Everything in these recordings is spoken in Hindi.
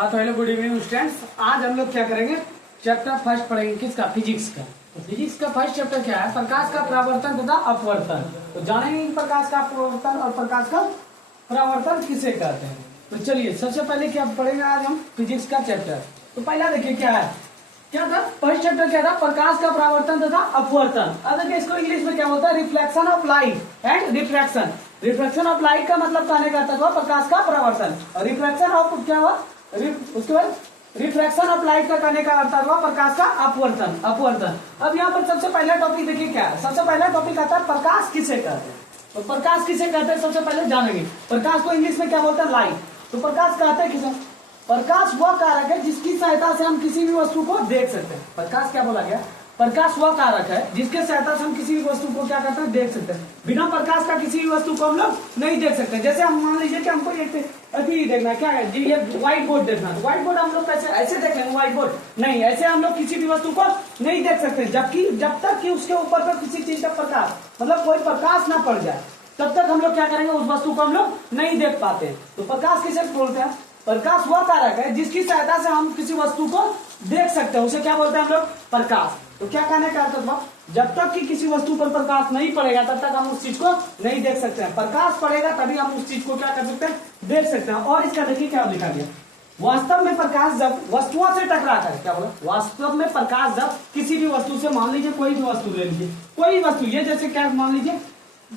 हाँ तो हेलो गुड इवनिंग स्टूडेंट्स। आज हम लोग क्या करेंगे, चैप्टर फर्स्ट पढ़ेंगे किसका, फिजिक्स का। तो फिजिक्स का फर्स्ट चैप्टर क्या है, प्रकाश का परावर्तन तथा अपवर्तन। तो जानेंगे कि प्रकाश का अपवर्तन और प्रकाश का परावर्तन किसे कहते हैं। तो चलिए सबसे पहले क्या पढ़ेंगे आज हम फिजिक्स का चैप्टर। तो पहला देखिए क्या है, क्या था फर्स्ट चैप्टर, क्या था, प्रकाश का परावर्तन तथा अपवर्तन। अब देखिए इसको इंग्लिश में क्या होता है, reflection of light and refraction. Reflection of light का मतलब कहने का था प्रकाश का परावर्तन, और रिफ्लेक्शन ऑफ क्या हुआ, उसके बाद रिफ्रैक्शन ऑफ लाइट का कहने का अर्थ हुआ प्रकाश का अपवर्तन। अपवर्तन। अब यहाँ पर सबसे पहला टॉपिक देखिए क्या है, सबसे पहला टॉपिक आता है प्रकाश किसे कहते हैं। तो प्रकाश किसे कहते हैं सबसे पहले जानेंगे। प्रकाश को इंग्लिश में क्या बोलते हैं, लाइट। तो प्रकाश कहते हैं किसे, प्रकाश वह कारक है जिसकी सहायता से हम किसी भी वस्तु को देख सकते हैं। प्रकाश क्या बोला गया, प्रकाश वह कारक है जिसके सहायता से हम किसी भी वस्तु को क्या करते हैं, देख सकते हैं। बिना प्रकाश का किसी भी वस्तु को हम लोग नहीं देख सकते। जैसे हम मान लीजिए कि हमको एक अभी देखना क्या है जी, ये व्हाइट बोर्ड देखना है। व्हाइट बोर्ड हम लोग कैसे ऐसे देखेंगे, व्हाइट बोर्ड नहीं, ऐसे हम लोग किसी भी वस्तु को नहीं देख सकते जब तक कि उसके ऊपर पर किसी चीज का प्रकाश मतलब कोई प्रकाश ना पड़ जाए, तब तक हम लोग क्या करेंगे, उस वस्तु को हम लोग नहीं देख पाते। तो प्रकाश किसे बोलते हैं, प्रकाश वह कारक है जिसकी सहायता से हम किसी वस्तु को देख सकते हैं, उसे क्या बोलते हैं हम लोग, प्रकाश। तो क्या कहने का अर्थ था, जब तक कि किसी वस्तु पर प्रकाश नहीं पड़ेगा तब तक हम उस चीज को नहीं देख सकते हैं। प्रकाश पड़ेगा तभी हम उस चीज को क्या कर सकते हैं, देख सकते हैं। और इसका देखिए क्या लिखा गया, वास्तव में प्रकाश जब वस्तुओं से टकराकर, क्या बोला, वास्तव में प्रकाश जब किसी भी वस्तु से, मान लीजिए कोई भी वस्तु ले लीजिए, कोई वस्तु, ये जैसे क्या मान लीजिए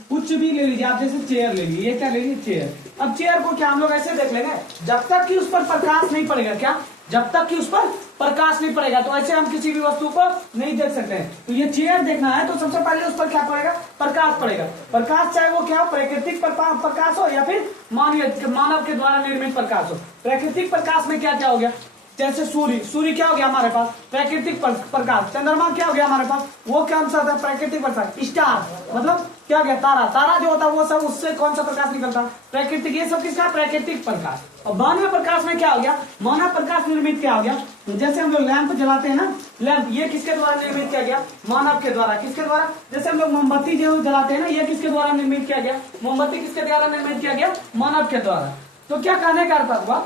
कुछ भी ले लीजिए आप, जैसे चेयर ले लीजिए, ये क्या ले लीजिए, चेयर। अब चेयर को क्या हम लोग ऐसे देख लेंगे, जब तक कि उस पर प्रकाश नहीं पड़ेगा, क्या, जब तक कि उस पर प्रकाश नहीं पड़ेगा तो ऐसे हम किसी भी वस्तु को नहीं देख सकते हैं। तो ये चेयर देखना है तो सबसे पहले उस पर क्या पड़ेगा, प्रकाश पड़ेगा। प्रकाश चाहे वो क्या हो, प्राकृतिक प्रकाश हो या फिर मानव के द्वारा निर्मित प्रकाश हो। प्राकृतिक प्रकाश में क्या क्या हो गया, जैसे सूर्य क्या हो गया हमारे पास, प्राकृतिक प्रकाश। चंद्रमा क्या हो गया हमारे पास, वो क्या सा था, प्राकृतिक प्रकाश। स्टार मतलब क्या हो गया, तारा जो होता है वो सब, उससे कौन सा प्रकाश निकलता है, प्राकृतिक। ये सब किसका, प्राकृतिक प्रकाश। और मानव प्रकाश में क्या हो गया, मानव प्रकाश निर्मित क्या हो गया, जैसे हम लोग लैंप जलाते हैं ना, लैंप ये किसके द्वारा निर्मित किया गया, मानव के द्वारा। किसके द्वारा, जैसे हम लोग मोमबत्ती जो जलाते हैं ना, ये किसके द्वारा निर्मित किया गया, मोमबत्ती किसके द्वारा निर्मित किया गया, मानव के द्वारा। तो क्या कहने का अर्थ हुआ,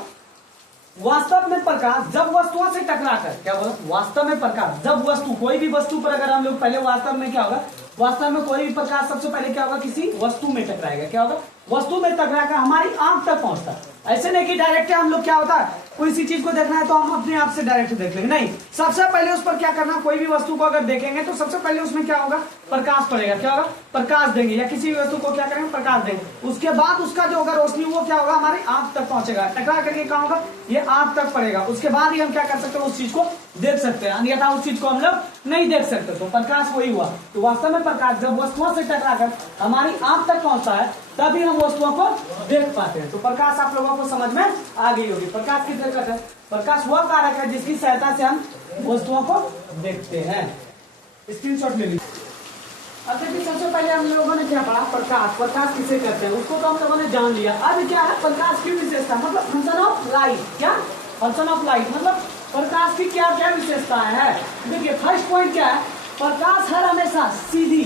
वास्तव में प्रकाश जब वस्तुओं से टकराकर, क्या बोला, वास्तव में प्रकाश जब वस्तु, कोई भी वस्तु पर अगर हम लोग पहले वास्तव में क्या होगा, वास्तव में कोई भी प्रकाश सबसे पहले क्या होगा, किसी वस्तु में टकराएगा। क्या होगा, वस्तु में टकराकर हमारी आंख तक पहुंचता है। ऐसे नहीं कि डायरेक्ट हम लोग क्या होता है, कोई सी चीज को देखना है तो हम अपने आप से डायरेक्ट देख लेंगे, नहीं, सबसे पहले उस पर क्या करना, कोई भी वस्तु को अगर देखेंगे तो सबसे पहले उसमें क्या होगा, प्रकाश पड़ेगा। क्या होगा, प्रकाश देंगे, या किसी भी वस्तु को क्या करेंगे, प्रकाश देंगे। उसके बाद उसका जो होगा रोशनी, वो क्या होगा, हमारी आंख तक पहुंचेगा, टकरा करके क्या होगा, ये आंख तक पड़ेगा। उसके बाद ही हम क्या कर सकते हैं, उस चीज को देख सकते हैं, अन्यथा उस चीज को हम लोग नहीं देख सकते। तो प्रकाश वही हुआ। तो वास्तव में प्रकाश जब वस्तुओं से टकराकर हमारी आंख तक पहुंचता है तभी हम वस्तुओं को देख पाते हैं। तो प्रकाश आप लोगों को समझ में आ गई होगी। प्रकाश किस तरह का है, प्रकाश वह कारक है जिसकी सहायता से हम वस्तुओं को देखते हैं। स्क्रीनशॉट ले लीजिए। अब देखिए सबसे पहले हम लोगों ने क्या पढ़ा, प्रकाश। प्रकाश किसे कहते हैं उसको तो हम लोगों ने जान लिया। अब क्या है, प्रकाश की विशेषता, मतलब फंक्शन ऑफ लाइट। क्या, फंक्शन ऑफ लाइट मतलब प्रकाश की क्या क्या विशेषताएं है। देखिए फर्स्ट पॉइंट क्या है, प्रकाश हर हमेशा सीधी,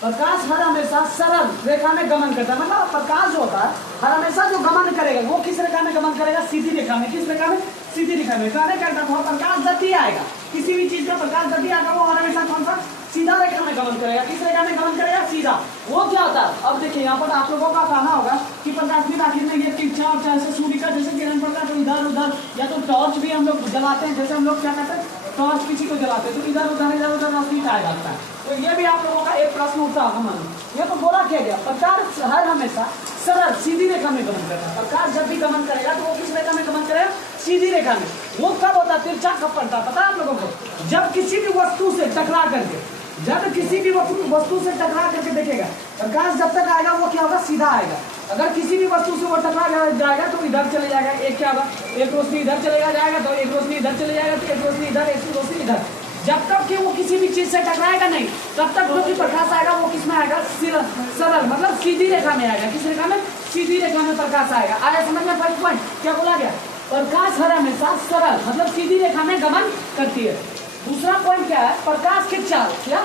प्रकाश हर हमेशा सरल रेखा में गमन करता है। मतलब प्रकाश जो होता है हर हमेशा जो गमन करेगा वो किस रेखा में गमन करेगा, सीधी रेखा में। किस रेखा में, सीधी रेखा में। कहने का मतलब प्रकाश गति आएगा, किसी भी चीज का प्रकाश गति आएगा वो हर हमेशा कौन सा, सीधा रेखा में गमन करेगा। किस रेखा में गमन करेगा, सीधा। वो क्या होता है, अब देखिए यहाँ पर आप लोगों का कहना होगा कि प्रकाश की आखिर में ये किरचॉफ जैसे सूर्य का जैसे किरण पड़ता है तो इधर उधर, या तो टॉर्च भी हम लोग जलाते हैं, जैसे हम लोग क्या करते हैं, टॉर्च किसी को जलाते हैं तो इधर उधर रोशनी पाया जाता है। तो ये भी आप लोगों का एक प्रश्न उठता होगा मन में। ये तो बोला किया गया, प्रकाश हर हमेशा सरल सीधी रेखा में गमन करता है। प्रकाश जब भी गमन करेगा तो वो किस रेखा में गमन करेगा, सीधी रेखा में। वो कब होता है, तिरछा कब पड़ता है पता है आप लोगों को, जब किसी भी वस्तु से टकरा करके, जब किसी भी वस्तु से टकरा करके देखेगा, प्रकाश जब तक आएगा वो क्या होगा, सीधा आएगा। अगर किसी भी वस्तु से वो टकरा जाएगा तो इधर चले जाएगा, एक क्या होगा, एक रोशनी इधर चलेगा जाएगा तो एक रोशनी इधर चले जाएगा तो एक रोशनी इधर, एक रोशनी इधर। जब तक कि वो किसी भी चीज से टकराएगा नहीं तब तक जो भी प्रकाश आएगा वो किसमें आएगा, सरल मतलब सीधी रेखा में आएगा। किस रेखा में, सीधी रेखा में प्रकाश आएगा। आया समझ में फर्स्ट पॉइंट क्या बोला गया, प्रकाश हर हमेशा सरल मतलब सीधी रेखा में गमन करती है। दूसरा पॉइंट क्या है, प्रकाश की चाल। क्या,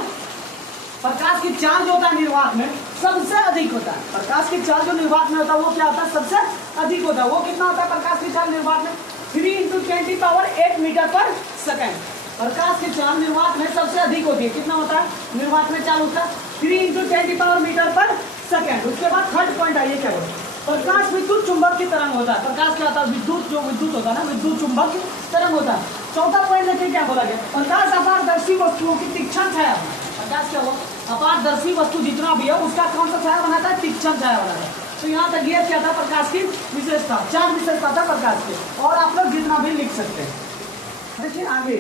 प्रकाश की चाल जो होता है निर्वात में सबसे अधिक होता है। प्रकाश की चाल जो निर्वात में होता है वो क्या होता है, सबसे अधिक होता है। वो कितना होता है प्रकाश की चाल निर्वात में, 3 × 10⁸ मीटर पर सेकंड। प्रकाश की चाल निर्वात में सबसे अधिक होती है। कितना होता है निर्वात में चाल होता है 3 × 10⁻⁻ मीटर पर सेकंड। उसके बाद थर्ड पॉइंट आइए क्या बोलते हैं, प्रकाश विद्युत चुंबक की तरंग होता है। प्रकाश क्या होता है विद्युत, जो विद्युत होता है ना विद्युत चुंबक की तरंग होता है। चौथा पॉइंट देखिए क्या बोला गया, प्रकाश अपारदर्शी वस्तुओं की तीक्ष्ण छाया। प्रकाश क्या हुआ अपारदर्शी वस्तु जितना भी है उसका कौन सा छाया बनाता है तीक्ष्ण छाया बनाता है। तो यहाँ तक ये क्या था प्रकाश की विशेषता, 4 विशेषता था प्रकाश की, और आप लोग जितना भी लिख सकते हैं। देखिए आगे,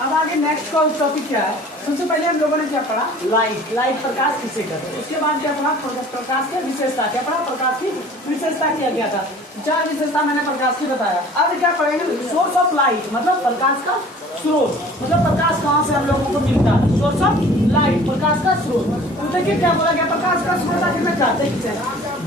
अब आगे नेक्स्ट का टॉपिक क्या है। सबसे पहले हम लोगों ने क्या पढ़ा लाइट, लाइट प्रकाश किसे कहते हैं। उसके बाद क्या पढ़ा प्रकाश की विशेषता, क्या पढ़ा प्रकाश की विशेषता किया गया था। 4 विशेषता मैंने प्रकाश की बताया। अब क्या पढ़ेंगे सोर्स ऑफ लाइट, मतलब प्रकाश का स्रोत, मतलब प्रकाश कहाँ से हम लोगों को मिलता है। सोर्स ऑफ लाइट प्रकाश का स्रोत। तो देखिए क्या बोला गया प्रकाश का स्रोत आखिर में चाहते हैं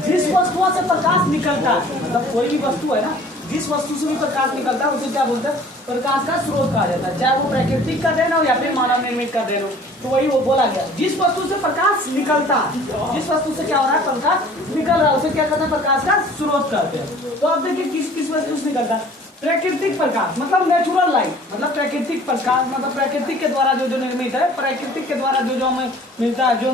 जिस वस्तुओं से प्रकाश निकलता है, मतलब कोई भी वस्तु है ना जिस वस्तु से भी प्रकाश निकलता है उसे क्या बोलते हैं प्रकाश का स्रोत कहा जाता है। चाहे वो प्राकृतिक का देन हो या फिर मानव निर्मित का देन हो। तो वही वो बोला गया जिस वस्तु से प्रकाश निकलता है, जिस वस्तु से क्या हो रहा है प्रकाश निकल रहा है उसे क्या कहते हैं प्रकाश का स्रोत कहते हैं। तो अब देखिए किस किस वस्तु से निकलता है प्राकृतिक प्रकाश, मतलब नेचुरल लाइट, मतलब प्राकृतिक प्रकाश, मतलब प्राकृतिक के द्वारा जो जो निर्मित है, प्राकृतिक के द्वारा जो जो हमें मिलता है, जो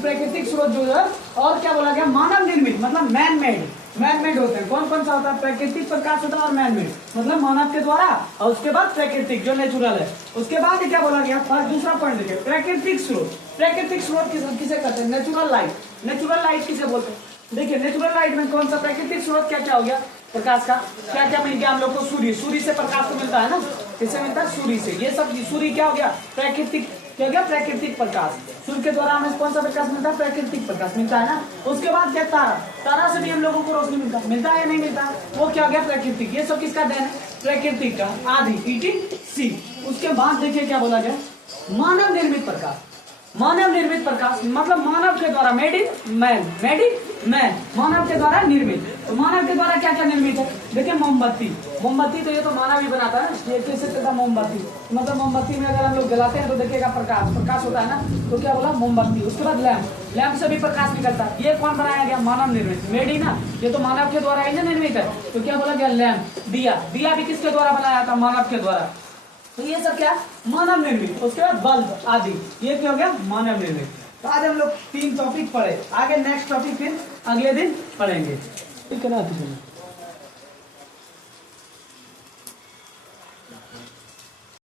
प्राकृतिक स्रोत जो है। और क्या बोला गया मानव निर्मित, मतलब मैन मेड, मैन मेड होते हैं। कौन कौन सा होता है प्राकृतिक प्रकाश होता है और मैन मेड, मतलब मानव के द्वारा, और उसके बाद प्राकृतिक जो नेचुरल है। उसके बाद क्या बोला गया फर्स्ट दूसरा पॉइंट देखिए प्राकृतिक स्रोत। प्राकृतिक स्रोत किसे कहते हैं नेचुरल लाइट। नेचुरल लाइट किसे बोलते हैं देखिए नेचुरल लाइट में कौन सा प्राकृतिक स्रोत क्या क्या हो गया प्रकाश का, क्या क्या मिल गया हम लोग को सूर्य, सूर्य से प्रकाश तो मिलता है ना, किससे मिलता है सूर्य से। ये सब सूर्य क्या हो गया प्राकृतिक, क्या हो गया प्राकृतिक प्रकाश। सूर्य के द्वारा हमें कौन सा प्रकाश मिलता है प्राकृतिक प्रकाश मिलता है ना। उसके बाद क्या तारा, तारा से भी हम लोगों को रोशनी मिलता है, मिलता है या नहीं मिलता है, वो क्या हो गया प्राकृतिक। ये सब किसका देन है प्राकृतिक का आदि ETC। उसके बाद देखिए क्या बोला गया मानव निर्मित प्रकाश। मानव निर्मित प्रकाश मतलब मानव के द्वारा made in man, made in man, मानव के द्वारा निर्मित। तो मानव के द्वारा क्या क्या निर्मित है देखिए मोमबत्ती, मोमबत्ती तो ये तो मानव ही बनाता है ना। ये कैसे कहता है मोमबत्ती, मतलब मोमबत्ती में अगर हम लोग जलाते हैं तो देखिएगा प्रकाश, प्रकाश होता है ना, तो क्या बोला मोमबत्ती। उसके बाद लैंप, लैंप से भी प्रकाश निकलता है। ये कौन बनाया गया मानव निर्मित, मेड इन ना, ये तो मानव के द्वारा ही निर्मित है। तो क्या बोला गया लैंप। दिया, दिया भी किसके द्वारा बनाया था मानव के द्वारा। तो ये सब क्या मानव निर्मित। उसके बाद बल्ब आदि, ये क्या हो गया मानव निर्मित। तो आज हम लोग 3 टॉपिक पढ़े, आगे नेक्स्ट टॉपिक फिर अगले दिन पढ़ेंगे। ठीक है ना।